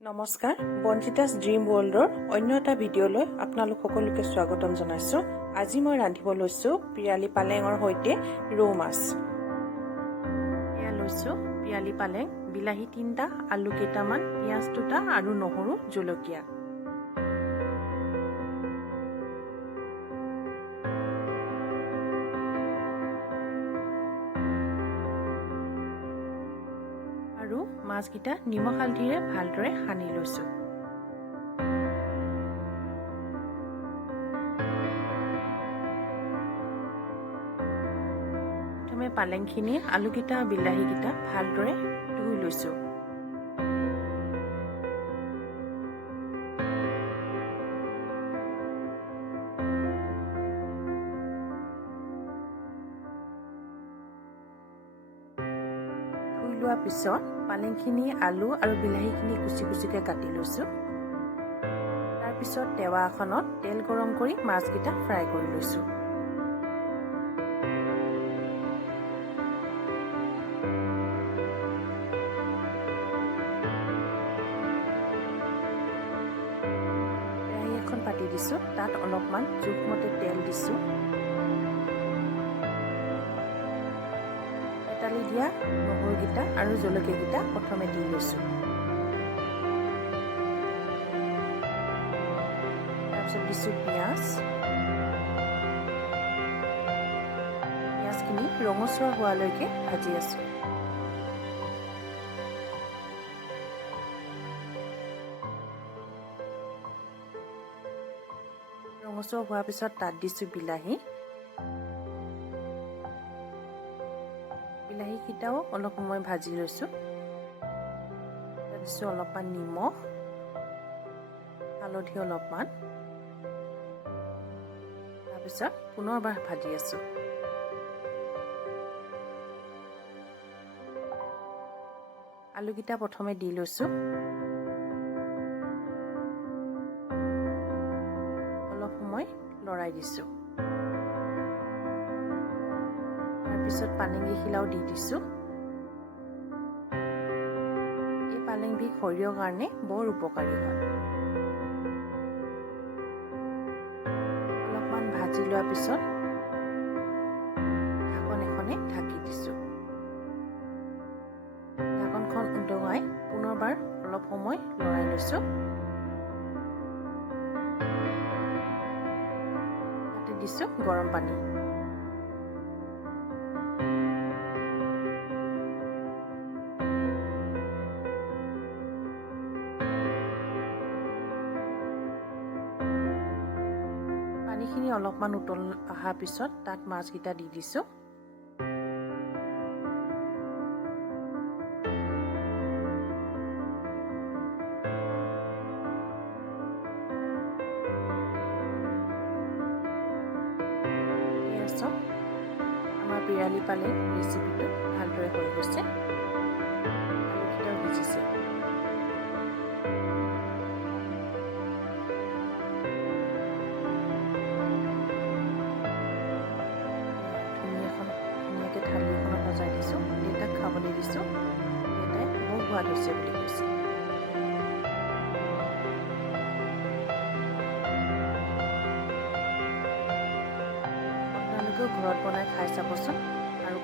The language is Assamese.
নমস্কাৰ, বঞ্চিতাছ ড্ৰিম ৱৰ্ল্ডৰ অন্য এটা ভিডিঅ'লৈ আপোনালোক সকলোকে স্বাগতম জনাইছোঁ। আজি মই ৰান্ধিব লৈছোঁ পিৰালি পালেঙৰ সৈতে ৰৌ মাছ। এয়া লৈছোঁ পিৰালি পালেং, বিলাহী 3টা, আলু কেইটামান, পিঁয়াজ 2টা আৰু নহৰু, জলকীয়া। আৰু মাছকেইটা নিমখ হালধিৰে ভালদৰে সানি লৈছোঁ। প্ৰথমে পালেংখিনি, আলুকেইটা, বিলাহীকেইটা ভালদৰে ধুই লৈছোঁ। লোৱাৰ পিছত পালেংখিনি, আলু আৰু বিলাহীখিনি কুচি কুচিকৈ কাটি লৈছোঁ। তাৰপিছত টেৱা এখনত তেল গৰম কৰি মাছকেইটা ফ্ৰাই কৰি লৈছোঁ। কেৰাহী এখন পাতি দিছোঁ, তাত অলপমান জোখমতে তেল দিছোঁ। এটালি দিয়া নহৰুকেইটা আৰু জলকীয়াকেইটা প্ৰথমে দি লৈছোঁ। তাৰপিছত দিছোঁ পিঁয়াজ। পিঁয়াজখিনি ৰঙচুৱা হোৱালৈকে ভাজি আছোঁ। ৰঙচুৱা হোৱাৰ পিছত তাত দিছোঁ বিলাহী। বিলাহীকেইটাও অলপ সময় ভাজি লৈছোঁ। তাত দিছোঁ অলপমান নিমখ, হালধি অলপমান। তাৰপিছত পুনৰবাৰ ভাজি আছোঁ। আলুকেইটা প্ৰথমে দি লৈছোঁ। অলপ সময় লৰাই দিছোঁ। তাৰপিছত পালেংকেইখিলাও দি দিছোঁ। এই পালেংবিধ শৰীৰৰ কাৰণে বৰ উপকাৰী হয়। অলপমান ভাজি লোৱাৰ পিছত ঢাকন এখনে ঢাকি দিছোঁ। ঢাকনখন উদঙাই পুনৰবাৰ অলপ সময় লৰাই লৈছোঁ। তাতে দিছোঁ গৰম পানী। পানীখিনি অলপমান উতল অহাৰ পিছত তাত মাছকেইটা দি দিছোঁ। আমাৰ পিৰালি পালেং ৰেচিপিটো ভালদৰে হৈ গৈছে। আলুকেইটাও ভিজিছে। ধুনীয়াকৈ থালি এখনত সজাই দিছোঁ। দেউতাক খাবলৈ দিছোঁ। দেউতাই বৰ সোৱাদ হৈছে বুলি কৈছে। আপোনালোকেও ঘৰত বনাই খাই চাবচোন আৰু